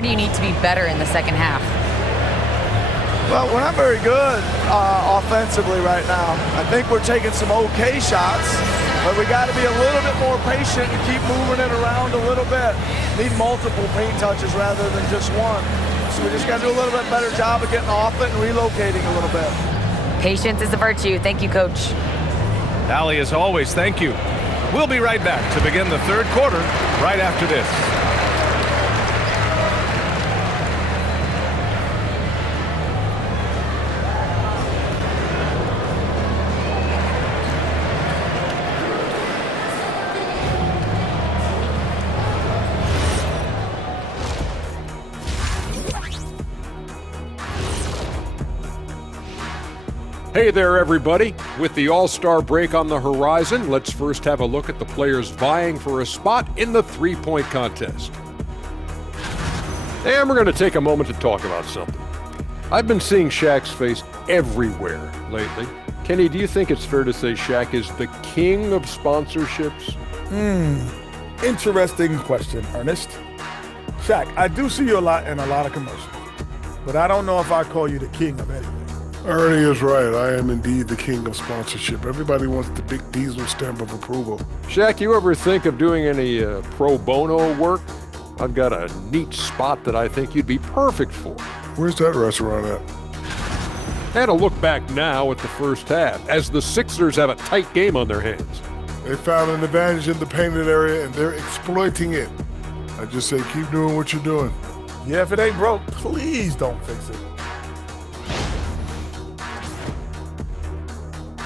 do you need to be better in the second half? Well, we're not very good offensively right now. I think we're taking some okay shots, but we got to be a little bit more patient and keep moving it around a little bit. Need multiple paint touches rather than just one. So we just got to do a little bit better job of getting off it and relocating a little bit. Patience is a virtue. Thank you, Coach. Allie, as always, thank you. We'll be right back to begin the third quarter right after this. Hey there, everybody. With the All-Star break on the horizon, let's first have a look at the players vying for a spot in the three-point contest. And we're going to take a moment to talk about something. I've been seeing Shaq's face everywhere lately. Kenny, do you think it's fair to say Shaq is the king of sponsorships? Interesting question, Ernest. Shaq, I do see you a lot in a lot of commercials, but I don't know if I call you the king of anything. Ernie is right. I am indeed the king of sponsorship. Everybody wants the big Diesel stamp of approval. Shaq, you ever think of doing any pro bono work? I've got a neat spot that I think you'd be perfect for. Where's that restaurant at? And a look back now at the first half, as the Sixers have a tight game on their hands. They found an advantage in the painted area, and they're exploiting it. I just say keep doing what you're doing. Yeah, if it ain't broke, please don't fix it.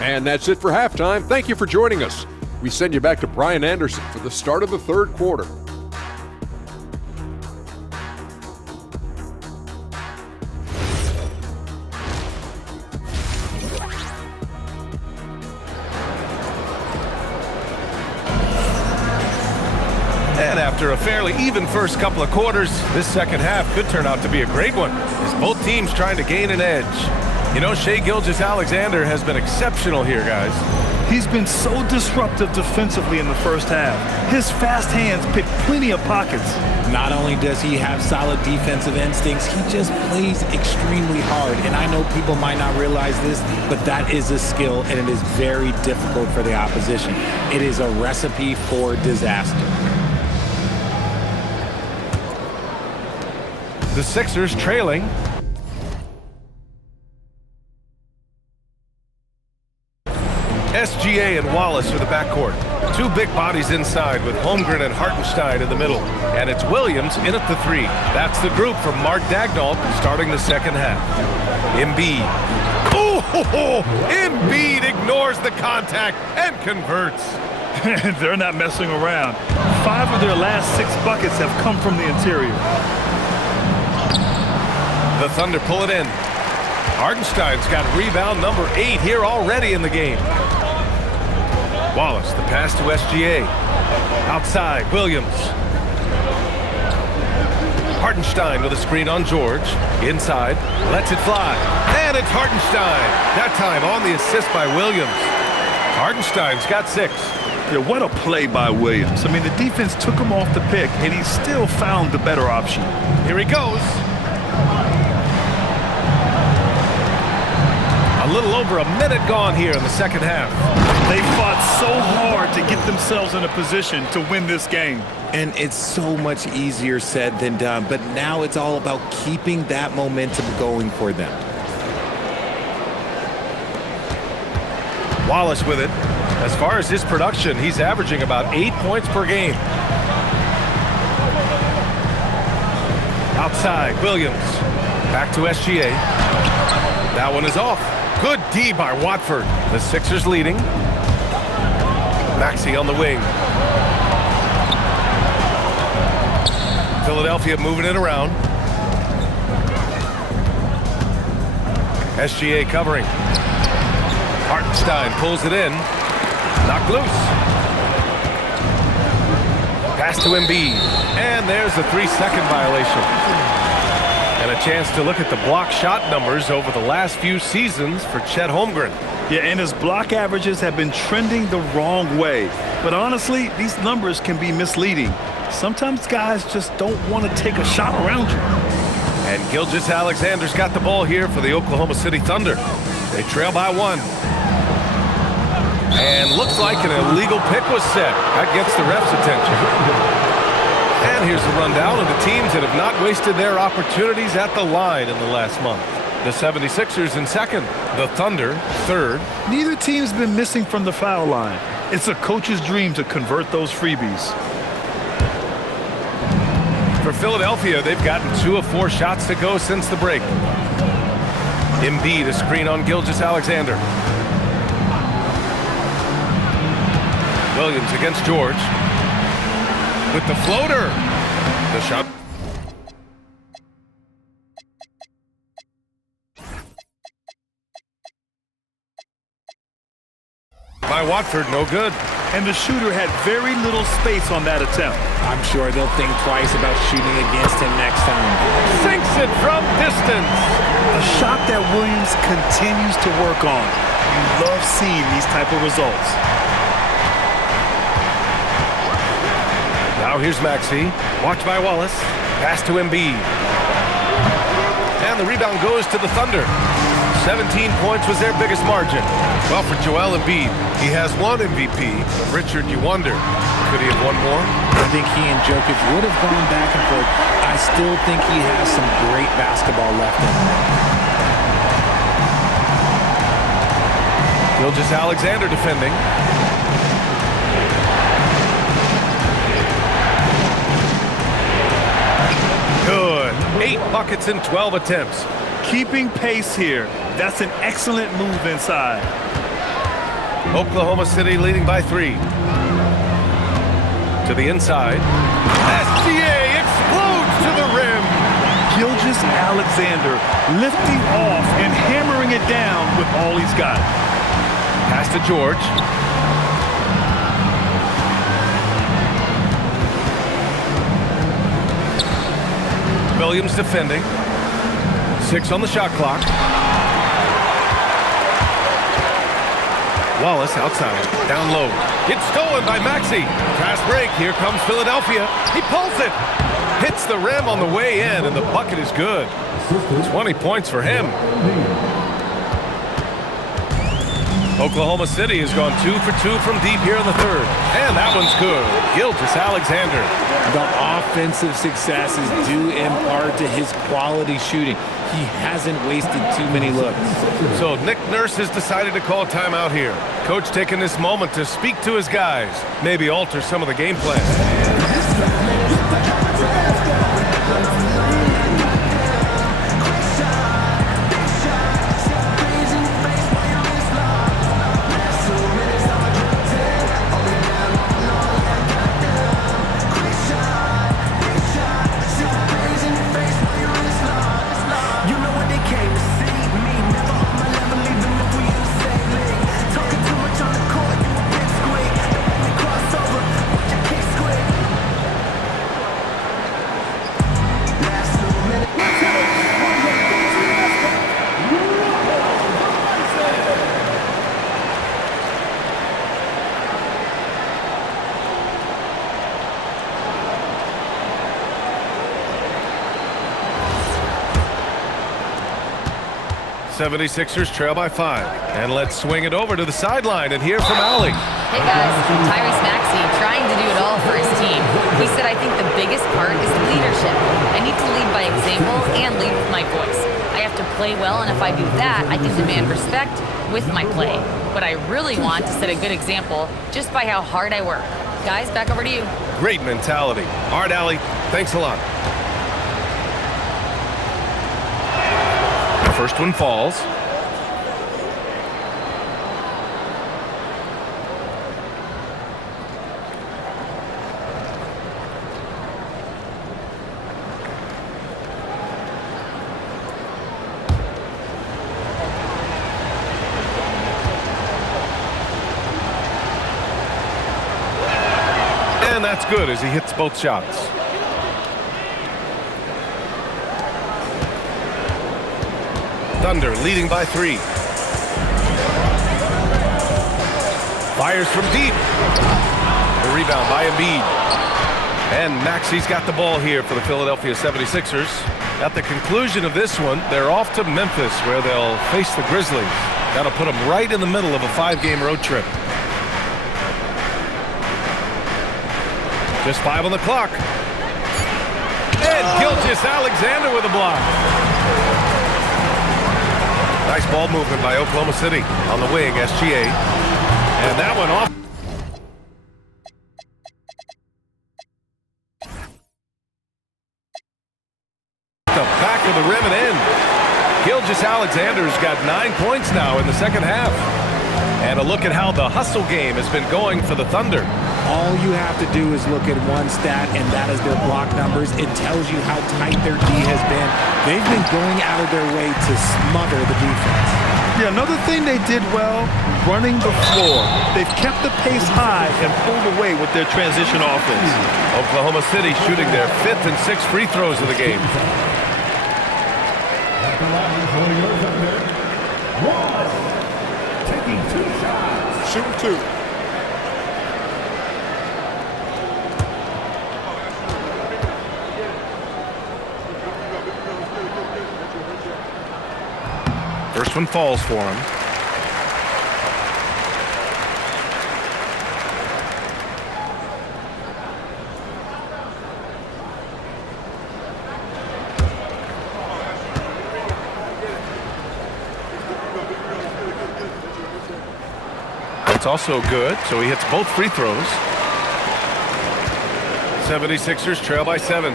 And that's it for halftime. Thank you for joining us. We send you back to Brian Anderson for the start of the third quarter. And after a fairly even first couple of quarters, this second half could turn out to be a great one, as both teams trying to gain an edge. You know, Shai Gilgeous-Alexander has been exceptional here, guys. He's been so disruptive defensively in the first half. His fast hands pick plenty of pockets. Not only does he have solid defensive instincts, he just plays extremely hard. And I know people might not realize this, but that is a skill, and it is very difficult for the opposition. It is a recipe for disaster. The Sixers trailing. SGA and Wallace for the backcourt. Two big bodies inside with Holmgren and Hartenstein in the middle. And it's Williams in at the three. That's the group from Mark Daigneault starting the second half. Embiid. Oh, Embiid ignores the contact and converts. They're not messing around. 5 of their last 6 buckets have come from the interior. The Thunder pull it in. Hartenstein's got rebound number 8 here already in the game. Wallace, the pass to SGA. Outside, Williams. Hartenstein with a screen on George. Inside, lets it fly. And it's Hartenstein. That time on the assist by Williams. Hartenstein's got 6. Yeah, what a play by Williams. I mean, the defense took him off the pick, and he still found the better option. Here he goes. A little over a minute gone here in the second half. They fought so hard to get themselves in a position to win this game. And it's so much easier said than done, but now it's all about keeping that momentum going for them. Wallace with it. As far as his production, he's averaging about 8 points per game. Outside, Williams. Back to SGA. That one is off. Good D by Watford. The Sixers leading. Maxey on the wing. Philadelphia moving it around. SGA covering. Hartenstein pulls it in. Knocked loose. Pass to Embiid. And there's the 3-second violation. And a chance to look at the block shot numbers over the last few seasons for Chet Holmgren. Yeah, and his block averages have been trending the wrong way. But honestly, these numbers can be misleading. Sometimes guys just don't want to take a shot around you. And Gilgeous-Alexander's got the ball here for the Oklahoma City Thunder. They trail by 1. And looks like an illegal pick was set. That gets the ref's attention. And here's the rundown of the teams that have not wasted their opportunities at the line in the last month. The 76ers in second. The Thunder third. Neither team's been missing from the foul line. It's a coach's dream to convert those freebies. For Philadelphia, they've gotten 2 of 4 shots to go since the break. Embiid, a screen on Gilgeous-Alexander. Williams against George. With the floater. The shot. By Watford, no good. And the shooter had very little space on that attempt. I'm sure they'll think twice about shooting against him next time. Sinks it from distance. A shot that Williams continues to work on. You love seeing these type of results. Now here's Maxey. Watched by Wallace. Pass to Embiid. And the rebound goes to the Thunder. 17 points was their biggest margin. Well, for Joel Embiid, he has 1 MVP. But Richard, you wonder, could he have won more? I think he and Jokic would have gone back and forth. I still think he has some great basketball left in him. Gilgeous-Alexander defending. Good. 8 buckets in 12 attempts. Keeping pace here. That's an excellent move inside. Oklahoma City leading by 3. To the inside. SGA explodes to the rim. Gilgeous-Alexander lifting off and hammering it down with all he's got. Pass to George. Williams defending. 6 on the shot clock. Wallace outside, down low. It's stolen by Maxey. Fast break, here comes Philadelphia. He pulls it. Hits the rim on the way in, and the bucket is good. 20 points for him. Oklahoma City has gone 2 for 2 from deep here in the third. And that one's good. Gilgeous-Alexander. The offensive success is due in part to his quality shooting. He hasn't wasted too many looks. So Nick Nurse has decided to call a timeout here. Coach taking this moment to speak to his guys, maybe alter some of the game plan. '76ers trail by 5. And let's swing it over to the sideline and hear from Allie. Hey guys, Tyrese Maxey trying to do it all for his team. He said, I think the biggest part is leadership. I need to lead by example and lead with my voice. I have to play well, and if I do that, I can demand respect with my play. But I really want to set a good example just by how hard I work. Guys, back over to you. Great mentality. All right, Allie, thanks a lot. The first one falls. And that's good as he hits both shots. Thunder leading by 3. Fires from deep. The rebound by Embiid. And Maxi's got the ball here for the Philadelphia 76ers. At the conclusion of this one, they're off to Memphis, where they'll face the Grizzlies. That'll put them right in the middle of a 5-game road trip. Just 5 on the clock. And Gilgeous-Alexander with a block. Nice ball movement by Oklahoma City on the wing, SGA. And that one off. The back of the rim and in. Gilgeous-Alexander's got 9 points now in the second half. And a look at how the hustle game has been going for the Thunder. All you have to do is look at one stat, and that is their block numbers. It tells you how tight their D has been. They've been going out of their way to smother the defense. Yeah, another thing they did well, running the floor. They've kept the pace high and pulled away with their transition offense. Oklahoma City shooting their 5th and 6th free throws of the game. Taking 2 shots. Shooting 2. First one falls for him. That's also good, so he hits both free throws. 76ers trail by 7.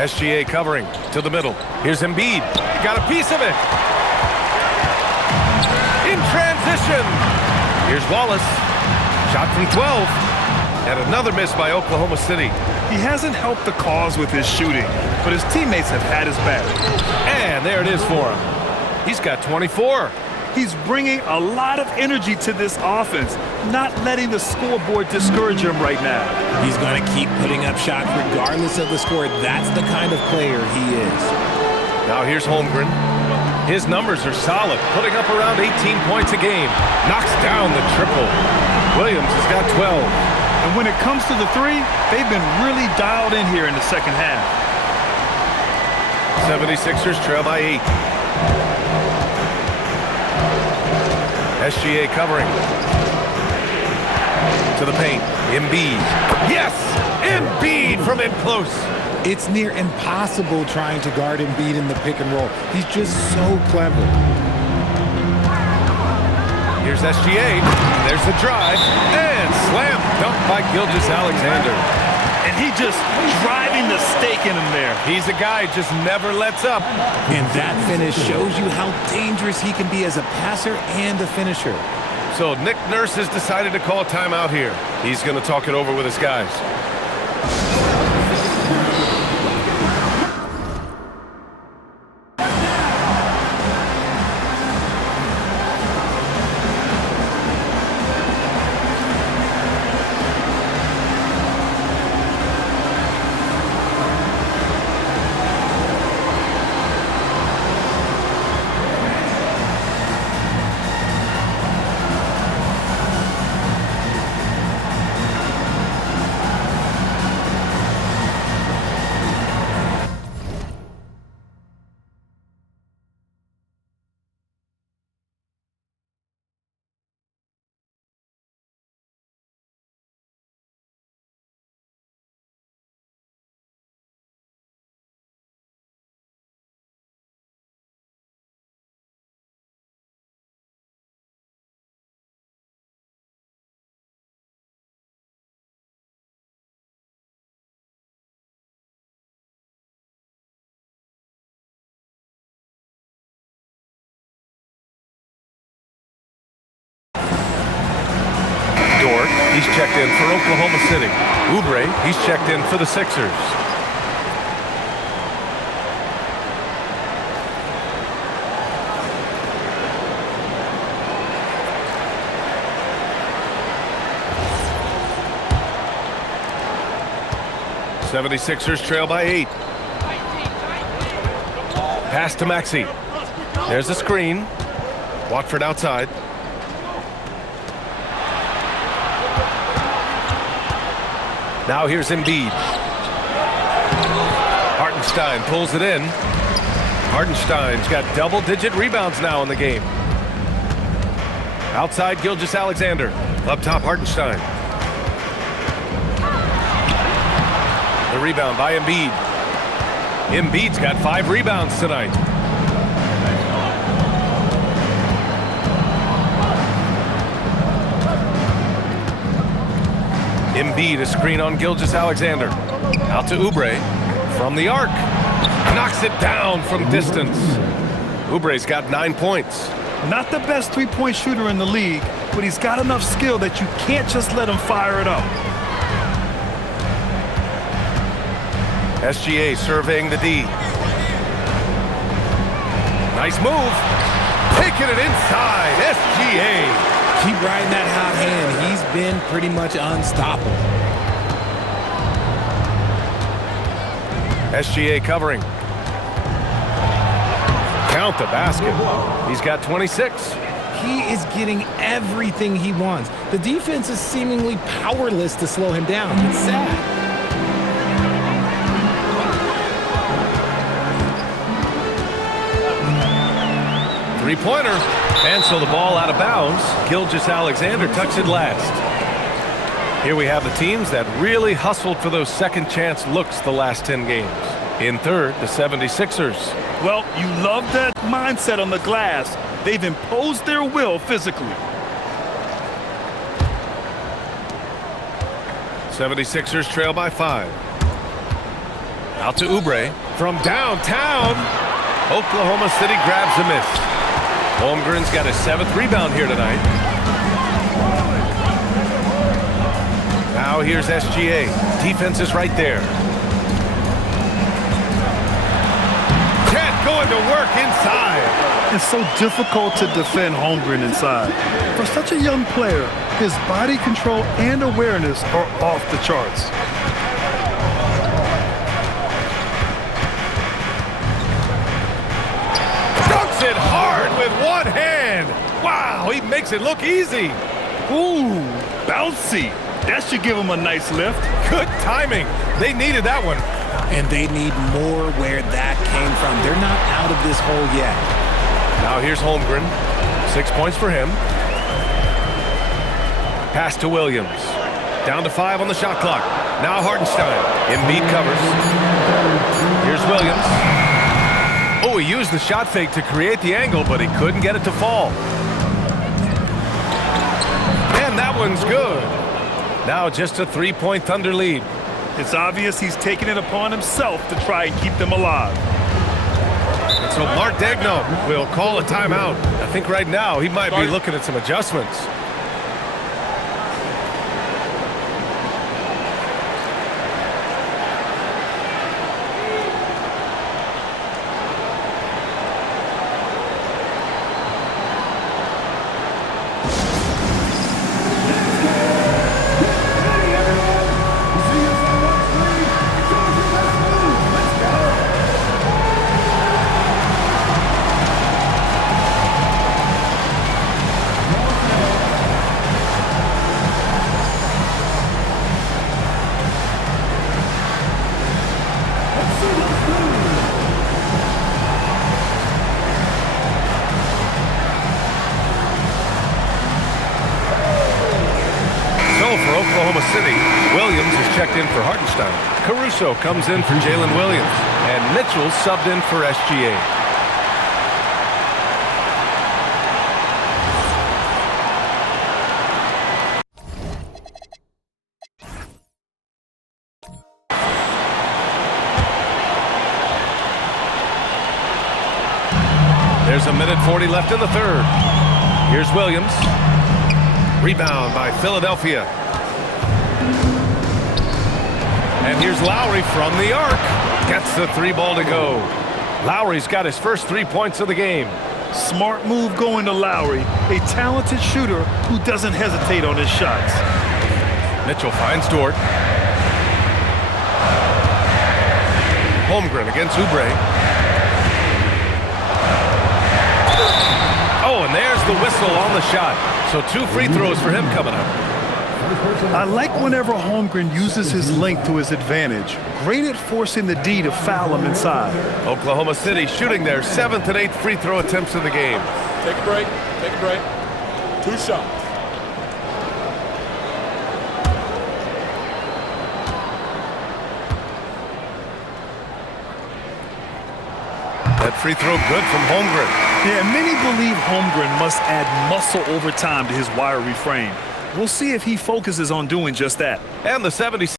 SGA covering to the middle. Here's Embiid. Got a piece of it. In transition. Here's Wallace. Shot from 12. And another miss by Oklahoma City. He hasn't helped the cause with his shooting, but his teammates have had his back. And there it is for him. He's got 24. He's bringing a lot of energy to this offense, not letting the scoreboard discourage him right now. He's going to keep putting up shots regardless of the score. That's the kind of player he is. Now here's Holmgren. His numbers are solid, putting up around 18 points a game. Knocks down the triple. Williams has got 12. And when it comes to the 3, they've been really dialed in here in the second half. 76ers trail by 8. SGA covering. To the paint. Embiid. Yes! Embiid from in close. It's near impossible trying to guard Embiid in the pick and roll. He's just so clever. Here's SGA. There's the drive. And slam dunk by Gilgeous-Alexander. And he just driving the stake in him there. He's a guy who just never lets up. And that finish shows you how dangerous he can be as a passer and a finisher. So Nick Nurse has decided to call timeout here. He's going to talk it over with his guys. He's checked in for Oklahoma City. Oubre, he's checked in for the Sixers. '76ers trail by 8. Pass to Maxey. There's a screen. Watford outside. Now here's Embiid. Hartenstein pulls it in. Hartenstein's got double-digit rebounds now in the game. Outside Gilgeous-Alexander. Up top Hartenstein. The rebound by Embiid. Embiid's got 5 rebounds tonight. Embiid, a screen on Gilgeous-Alexander. Out to Oubre. From the arc. Knocks it down from distance. Oubre's got 9 points. Not the best three-point shooter in the league, but he's got enough skill that you can't just let him fire it up. SGA surveying the D. Nice move. Taking it inside. SGA. Keep riding that hot hand. He's been pretty much unstoppable. SGA covering. Count the basket. He's got 26. He is getting everything he wants. The defense is seemingly powerless to slow him down. It's sad. Three-pointer. And so the ball out of bounds. Gilgeous-Alexander tucks it last. Here we have the teams that really hustled for those second chance looks the last 10 games. In third, the 76ers. Well, you love that mindset on the glass. They've imposed their will physically. 76ers trail by 5. Out to Oubre. From downtown, Oklahoma City grabs a miss. Holmgren's got his 7th rebound here tonight. Now here's SGA. Defense is right there. Cat going to work inside. It's so difficult to defend Holmgren inside. For such a young player, his body control and awareness are off the charts. Dunks it hard with one hand. Wow, he makes it look easy. Ooh, bouncy. That should give him a nice lift. Good timing. They needed that one. And they need more where that came from. They're not out of this hole yet. Now here's Holmgren. 6 points for him. Pass to Williams. Down to 5 on the shot clock. Now Hartenstein. Embiid covers. Here's Williams. Oh, he used the shot fake to create the angle, but he couldn't get it to fall. And that one's good. Now just a 3-point Thunder lead. It's obvious he's taking it upon himself to try and keep them alive. And so Mark Daigneault will call a timeout. I think right now he might be looking at some adjustments. For Oklahoma City, Williams is checked in for Hartenstein. Caruso comes in for Jalen Williams. And Mitchell subbed in for SGA. There's a minute 40 left in the third. Here's Williams. Rebound by Philadelphia. And here's Lowry from the arc. Gets the 3 ball to go. Lowry's got his first 3 points of the game. Smart move going to Lowry, a talented shooter who doesn't hesitate on his shots. Mitchell finds Dort. Holmgren against Oubre. There's the whistle on the shot. So 2 free throws for him coming up. I like whenever Holmgren uses his length to his advantage. Great at forcing the D to foul him inside. Oklahoma City shooting their 7th and 8th free throw attempts of the game. Take a break. Take a break. 2 shots. That free throw good from Holmgren. Yeah, many believe Holmgren must add muscle over time to his wiry frame. We'll see if he focuses on doing just that. And the 76.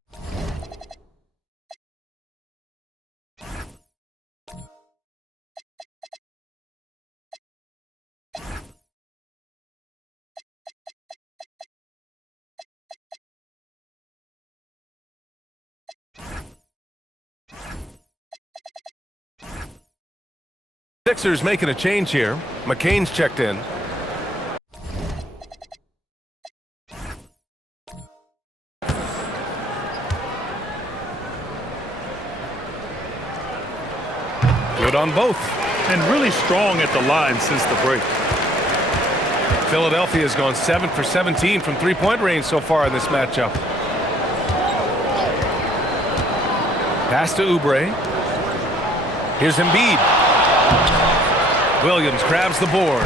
Sixers making a change here. McCain's checked in. Good on both. And really strong at the line since the break. Philadelphia has gone 7 for 17 from three-point range so far in this matchup. Pass to Oubre. Here's Embiid. Williams grabs the board.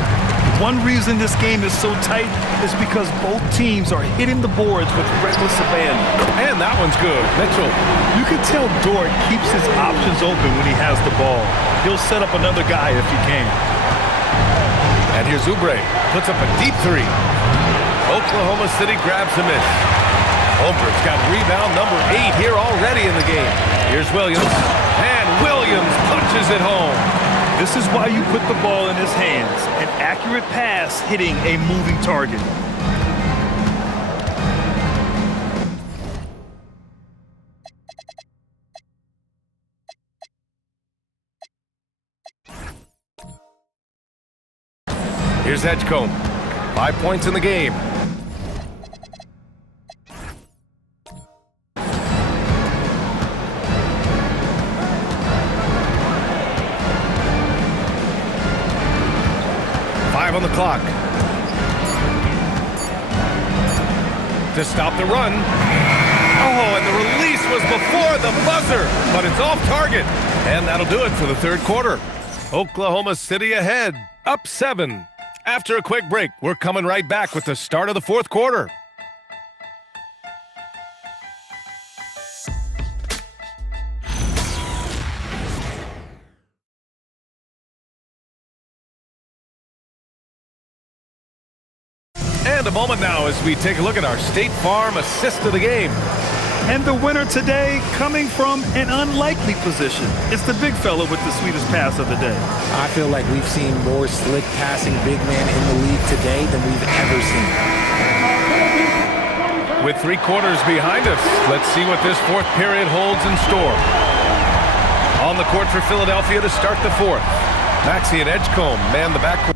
One reason this game is so tight is because both teams are hitting the boards with reckless abandon. And that one's good. Mitchell. You can tell Dort keeps his options open when he has the ball. He'll set up another guy if he can. And here's Oubre. Puts up a deep 3. Oklahoma City grabs the miss. Holmgren's got rebound number 8 here already in the game. Here's Williams. And Williams punches it home. This is why you put the ball in his hands. An accurate pass hitting a moving target. Here's Edgecombe. 5 points in the game. On the clock to stop the run. Oh, and the release was before the buzzer, but it's off target. And that'll do it for the third quarter. Oklahoma City ahead, up 7. After a quick break, we're coming right back with the start of the fourth quarter. And a moment now as we take a look at our State Farm assist of the game. And the winner today coming from an unlikely position. It's the big fella with the sweetest pass of the day. I feel like we've seen more slick passing big men in the league today than we've ever seen. With 3 quarters behind us, let's see what this fourth period holds in store. On the court for Philadelphia to start the fourth. Maxey and Edgecombe man the backcourt.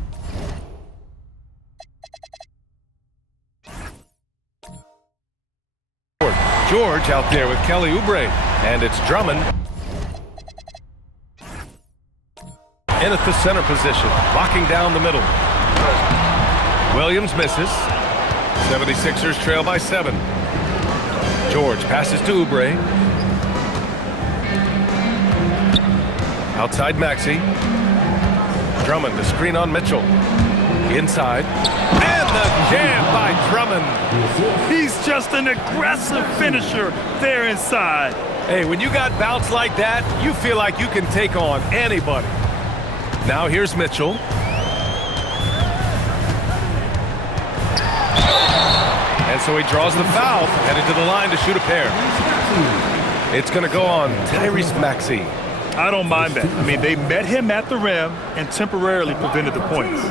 George out there with Kelly Oubre, and it's Drummond in at the center position, locking down the middle. Williams misses. 76ers trail by 7. George passes to Oubre. Outside Maxey. Drummond to screen on Mitchell. Inside. And the jam by Drummond. He's just an aggressive finisher there inside. Hey, when you got bounce like that, you feel like you can take on anybody. Now here's Mitchell. And so he draws the foul, headed to the line to shoot a pair. It's going to go on Tyrese Maxey. I don't mind that. I mean, they met him at the rim and temporarily prevented the points.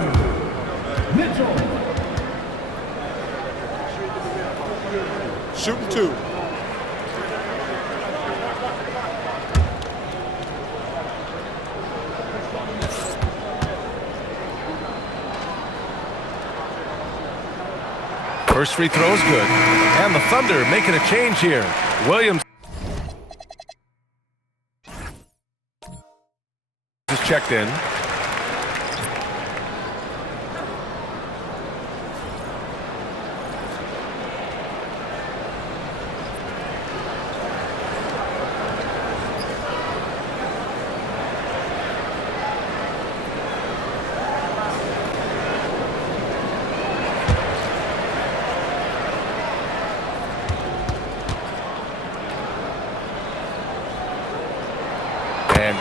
Shooting 2. First free throw is good. And the Thunder making a change here. Williams is checked in.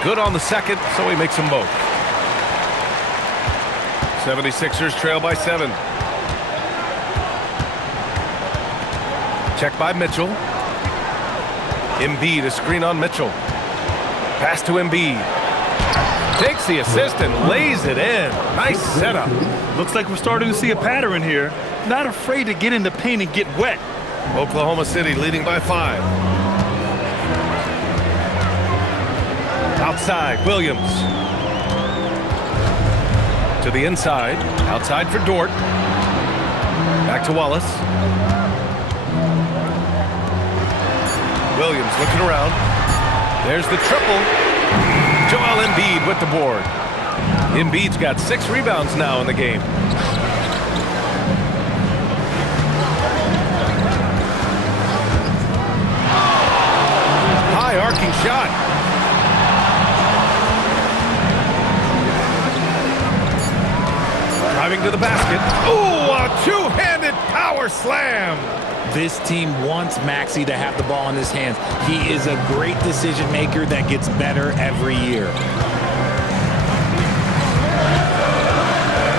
Good on the second, so he makes them both. 76ers trail by 7. Check by Mitchell. Embiid, a screen on Mitchell. Pass to Embiid. Takes the assist and lays it in. Nice setup. Looks like we're starting to see a pattern here. Not afraid to get in the paint and get wet. Oklahoma City leading by 5. Outside, Williams. To the inside. Outside for Dort. Back to Wallace. Williams looking around. There's the triple. Joel Embiid with the board. Embiid's got 6 rebounds now in the game. High arcing shot. Driving to the basket. Ooh, a two-handed power slam. This team wants Maxey to have the ball in his hands. He is a great decision maker that gets better every year.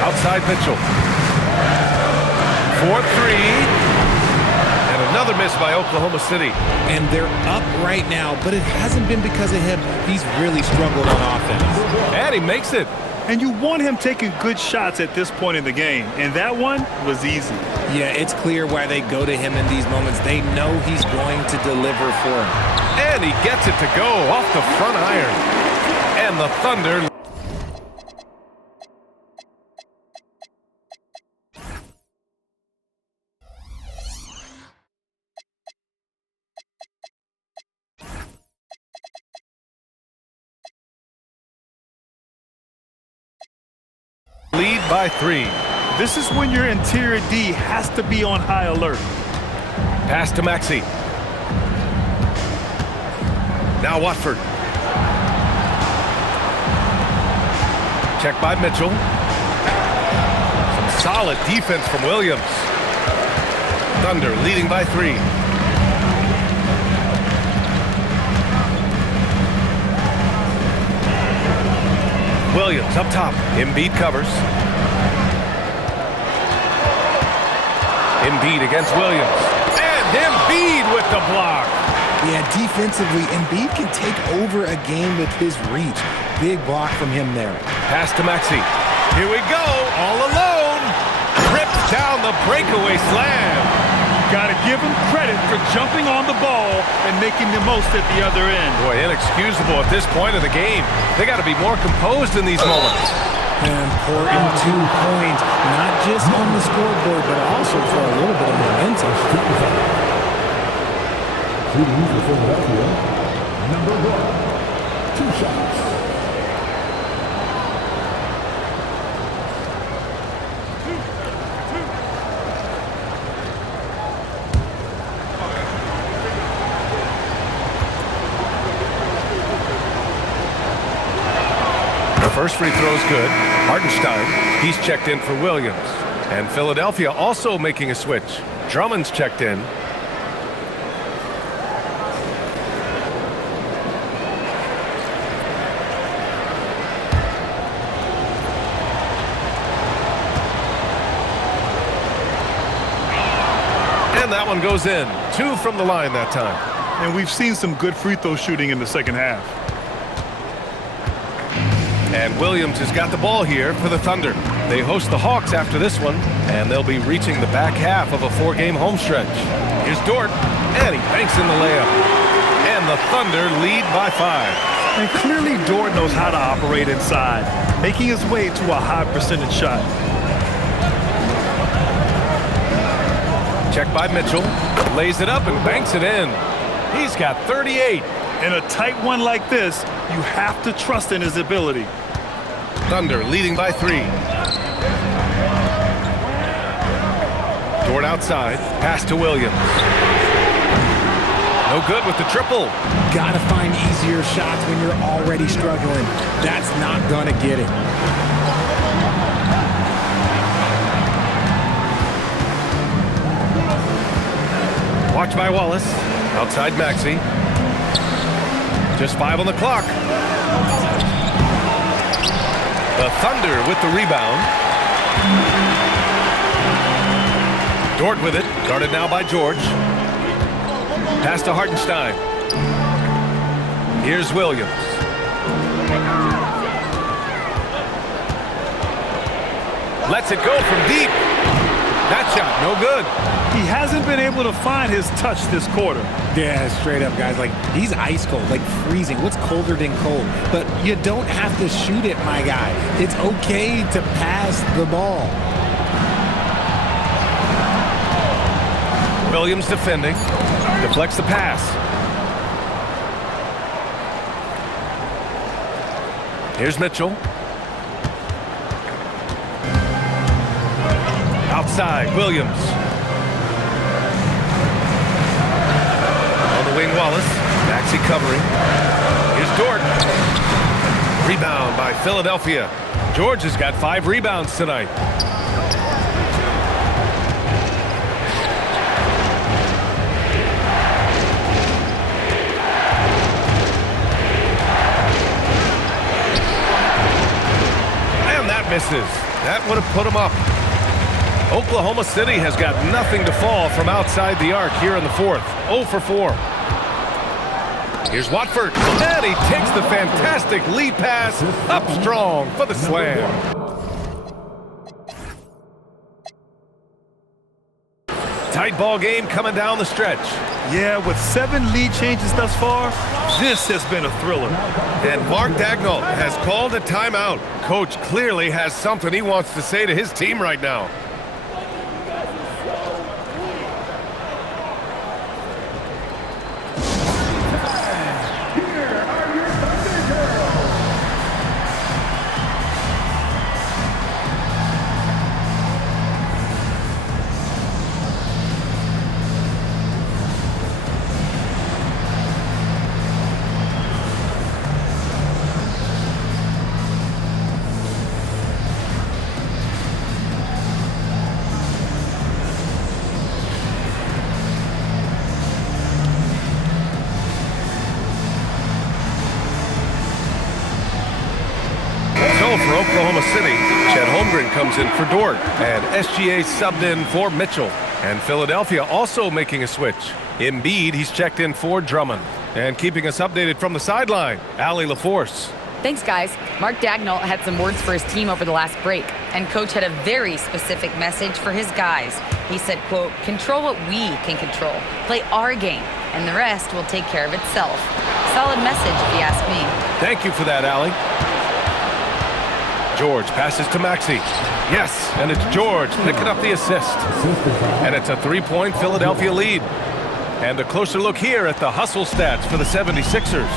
Outside Mitchell. 4-3. And another miss by Oklahoma City. And they're up right now, but it hasn't been because of him. He's really struggled on offense. And he makes it. And you want him taking good shots at this point in the game. And that one was easy. Yeah, it's clear why they go to him in these moments. They know he's going to deliver for him. And he gets it to go off the front iron. And the Thunder lead by 3. This is when your interior D has to be on high alert. Pass to Maxey. Now Watford. Check by Mitchell. Some solid defense from Williams. Thunder leading by 3. Williams up top. Embiid covers. Embiid against Williams. And Embiid with the block. Yeah, defensively, Embiid can take over a game with his reach. Big block from him there. Pass to Maxey. Here we go, all alone. Rips down the breakaway slam. Got to give him credit for jumping on the ball and making the most at the other end. Boy, inexcusable at this point of the game. They got to be more composed in these moments. An important 2 points, not just on the scoreboard, but also for a little bit of momentum. Shooting for Philadelphia, number 1, 2 shots. First free throw's good. Hartenstein, he's checked in for Williams. And Philadelphia also making a switch. Drummond's checked in. And that one goes in. 2 from the line that time. And we've seen some good free throw shooting in the second half. And Williams has got the ball here for the Thunder. They host the Hawks after this one, and they'll be reaching the back half of a 4-game home stretch. Here's Dort, and he banks in the layup. And the Thunder lead by 5. And clearly Dort knows how to operate inside, making his way to a high percentage shot. Check by Mitchell, lays it up and banks it in. He's got 38. In a tight one like this, you have to trust in his ability. Thunder leading by 3. Dort outside, pass to Williams. No good with the triple. Gotta find easier shots when you're already struggling. That's not gonna get it. Watch by Wallace. Outside Maxey. Just 5 on the clock. The Thunder with the rebound. Dort with it, guarded now by George. Pass to Hartenstein. Here's Williams. Lets it go from deep. That shot, no good. He hasn't been able to find his touch this quarter. Yeah, straight up, guys. Like, he's ice cold, like freezing. What's colder than cold? But you don't have to shoot it, my guy. It's okay to pass the ball. Williams defending. Deflects the pass. Here's Mitchell. Outside, Williams. On the wing, Wallace. Maxey covering. Here's Dort. Rebound by Philadelphia. George has got 5 rebounds tonight. And that misses. That would have put him up. Oklahoma City has got nothing to fall from outside the arc here in the fourth. 0 for 4. Here's Watford. And he takes the fantastic lead pass up strong for the slam. Tight ball game coming down the stretch. Yeah, with 7 lead changes thus far, this has been a thriller. And Mark Daigneault has called a timeout. Coach clearly has something he wants to say to his team right now. For Oklahoma City, Chet Holmgren comes in for Dort, and SGA subbed in for Mitchell. And Philadelphia also making a switch. Embiid, he's checked in for Drummond. And keeping us updated from the sideline, Allie LaForce. Thanks, guys. Mark Daigneault had some words for his team over the last break, and Coach had a very specific message for his guys. He said, quote, "Control what we can control. Play our game, and the rest will take care of itself." Solid message, if you ask me. Thank you for that, Allie. George passes to Maxey. Yes, and it's George picking up the assist. And it's a 3-point Philadelphia lead. And a closer look here at the hustle stats for the 76ers.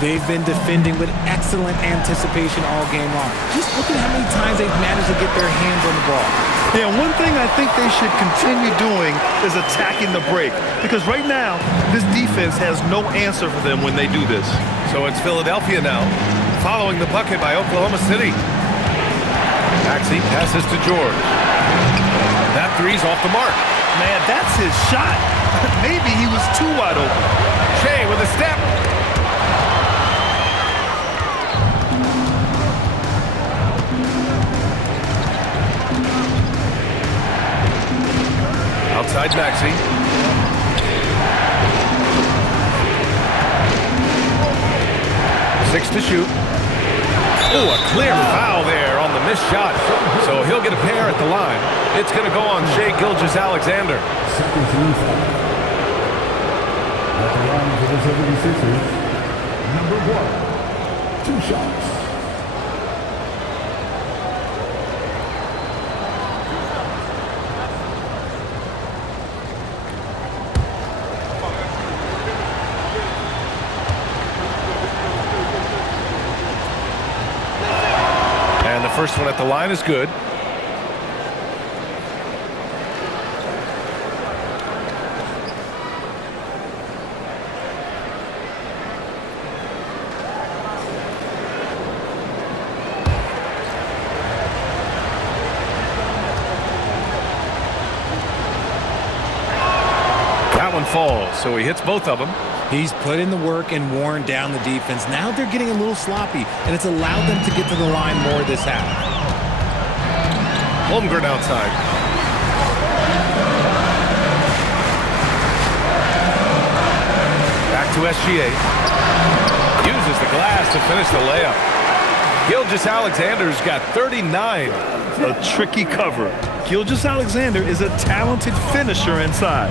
They've been defending with excellent anticipation all game long. Just look at how many times they've managed to get their hands on the ball. Yeah, one thing I think they should continue doing is attacking the break. Because right now, this defense has no answer for them when they do this. So it's Philadelphia now, following the bucket by Oklahoma City. Maxey passes to George. That three's off the mark. Man, that's his shot. Maybe he was too wide open. Shea with a step. Outside Maxey. 6 to shoot. Oh, a clear foul there on the missed shot. So he'll get a pair at the line. It's going to go on Shea Gilgeous-Alexander. Seconds inside. At the line for the 76ers, number 1, 2 shots. And the first one at the line is good. That one falls, so he hits both of them. He's put in the work and worn down the defense. Now they're getting a little sloppy, and it's allowed them to get to the line more this half. Holmgren outside. Back to SGA. Uses the glass to finish the layup. Gilgeous-Alexander's got 39. A tricky cover. Gilgeous-Alexander is a talented finisher inside.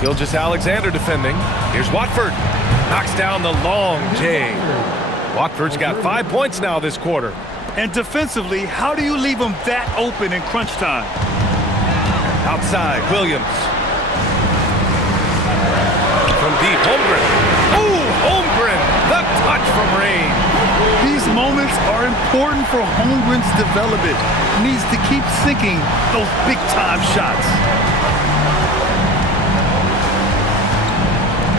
Gilgeous-Alexander defending. Here's Watford. Knocks down the long J. Watford's got 5 points now this quarter. And defensively, how do you leave them that open in crunch time? Outside, Williams. From deep, Holmgren. Ooh, Holmgren! The touch from Rain. These moments are important for Holmgren's development. He needs to keep sinking those big-time shots.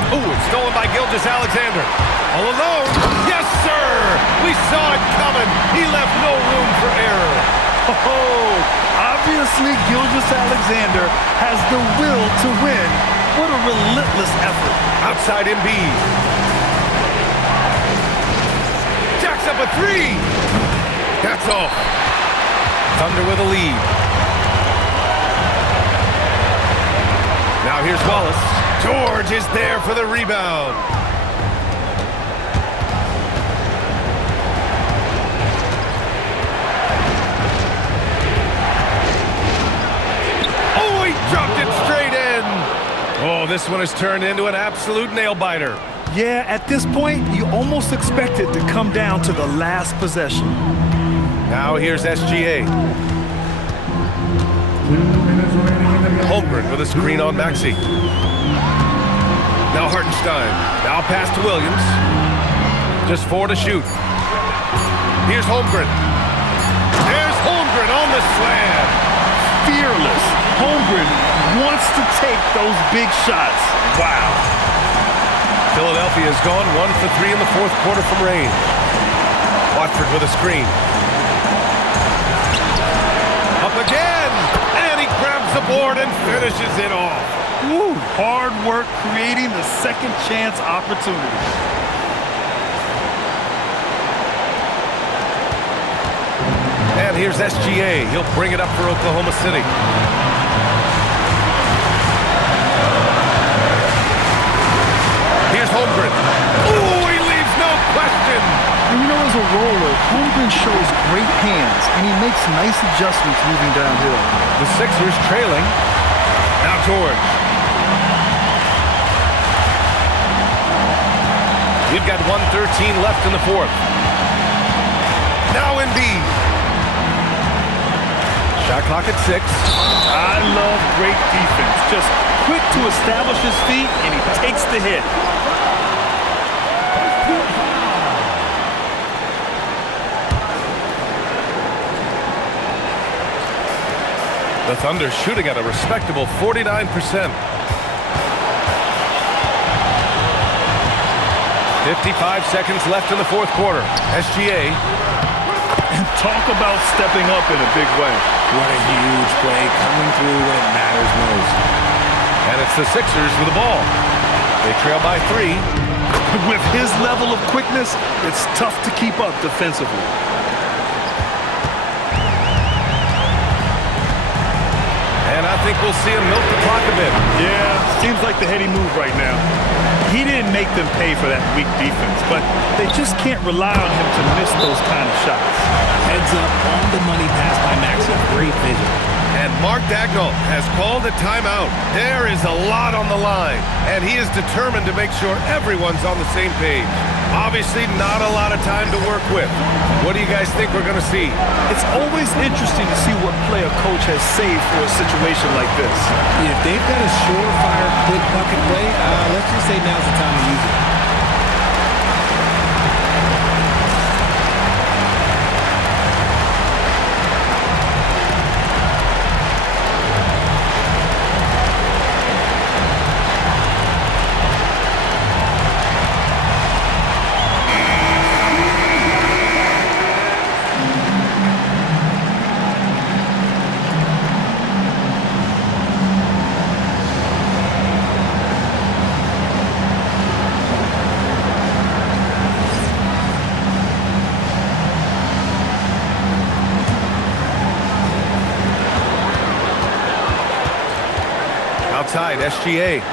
Ooh, it's stolen by Gilgeous-Alexander. All alone. Yes, sir! We saw it coming. He left no room for error. Oh, obviously Gilgeous-Alexander has the will to win. What a relentless effort. Outside Embiid. Jacks up a three. That's off. Thunder with a lead. Now here's Wallace. George is there for the rebound. Oh, he dropped it straight in. Oh, this one has turned into an absolute nail-biter. Yeah, at this point, you almost expect it to come down to the last possession. Now here's SGA. Holmgren with a screen on Maxey. Now Hartenstein. Now pass to Williams. Just 4 to shoot. Here's Holmgren. There's Holmgren on the slam. Fearless. Holmgren wants to take those big shots. Wow. Philadelphia has gone 1 for 3 in the fourth quarter from Rain. Watford with a screen. Up again. And he grabs the board and finishes it off. Woo, hard work creating the second chance opportunity. And here's SGA. He'll bring it up for Oklahoma City. Here's Holmgren. Ooh, he leaves no question. And you know, as a roller, Holmgren shows great hands, and he makes nice adjustments moving downhill. The Sixers trailing. Now George. You've got 1:13 left in the fourth. Now Embiid. Shot clock at 6. I love great defense. Just quick to establish his feet, and he takes the hit. The Thunder shooting at a respectable 49%. 55 seconds left in the fourth quarter. SGA. And talk about stepping up in a big way. What a huge play coming through when it matters most. And it's the Sixers with the ball. They trail by 3. With his level of quickness, it's tough to keep up defensively. And I think we'll see him milk the clock a bit. Yeah, seems like the heady move right now. He didn't make them pay for that weak defense, but they just can't rely on him to miss those kind of shots. Heads up on the money pass by Maxey. Great vision. And Mark Daigneault has called a timeout. There is a lot on the line, and he is determined to make sure everyone's on the same page. Obviously, not a lot of time to work with. What do you guys think we're going to see? It's always interesting to see what play a coach has saved for a situation like this. If they've got a surefire, quick bucket play, let's just say now's the time to use it. outside, SGA.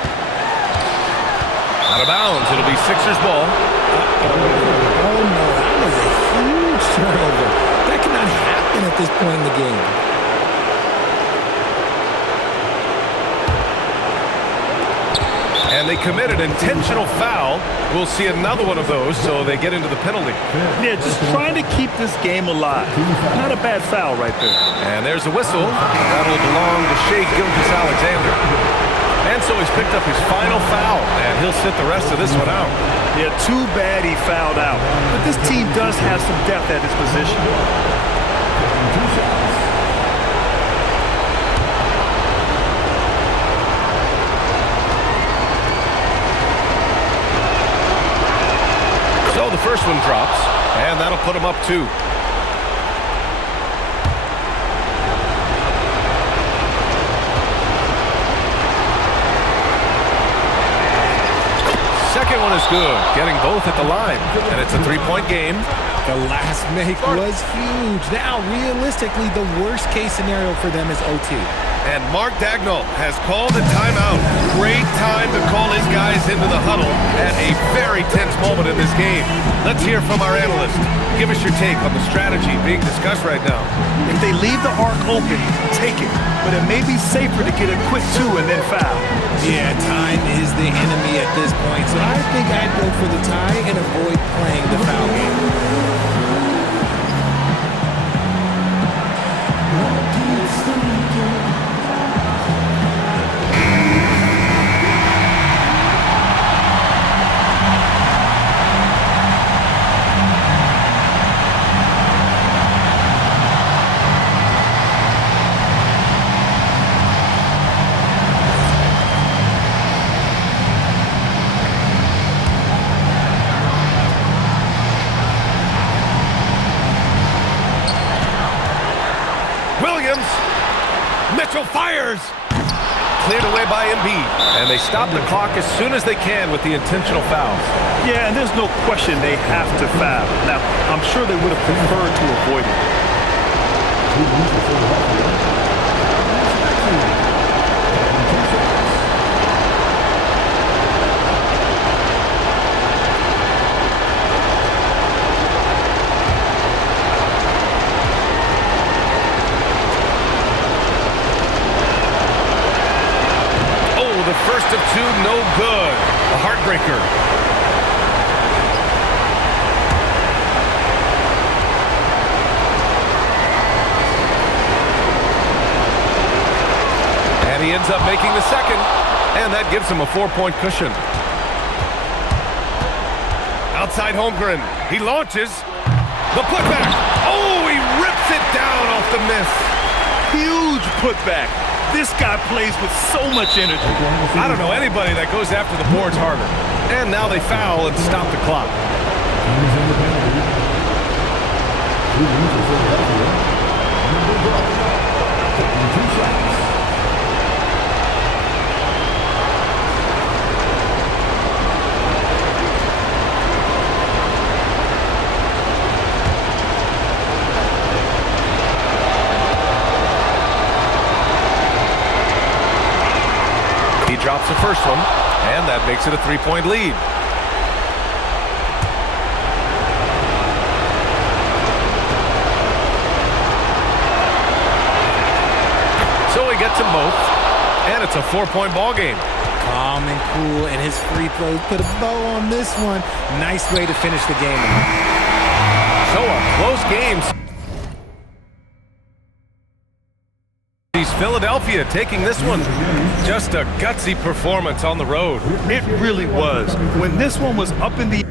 Out of bounds, it'll be Sixers ball. Oh no, that was a huge turnover. That cannot happen at this point in the game. And they committed intentional foul. We'll see another one of those, so they get into the penalty. Yeah, just trying to keep this game alive. Not a bad foul right there. And there's a whistle. That'll belong to Shai Gilgeous-Alexander. And so he's picked up his final foul, and he'll sit the rest of this one out. Yeah, too bad he fouled out. But this team does have some depth at his position. So the first one drops, and that'll put him up 2. Second one is good, getting both at the line, and it's a 3-point game. The last make was huge. Now, realistically, the worst-case scenario for them is OT. And Mark Daigneault has called a timeout. Great time to call his guys into the huddle at a very tense moment in this game. Let's hear from our analyst. Give us your take on the strategy being discussed right now. If they leave the arc open, take it. But it may be safer to get a quick 2 and then foul. Yeah, time is the enemy at this point, so I think I'd go for the tie and avoid playing the foul game. Mitchell fires! Cleared away by Embiid, and they stop the clock as soon as they can with the intentional foul. Yeah, and there's no question they have to foul. Now, I'm sure they would have preferred to avoid it. First of 2, no good. A heartbreaker. And he ends up making the second, and that gives him a 4-point cushion. Outside Holmgren. He launches. The putback. Oh, he rips it down off the miss. Huge putback. This guy plays with so much energy. I don't know anybody that goes after the boards harder. And now they foul and stop the clock. He drops the first one, and that makes it a 3-point lead. So he gets them both, and it's a 4-point ball game. Calm and cool, and his free throws put a bow on this one. Nice way to finish the game. So a close game. Philadelphia taking this one. Just a gutsy performance on the road. It really was. When this one was up in the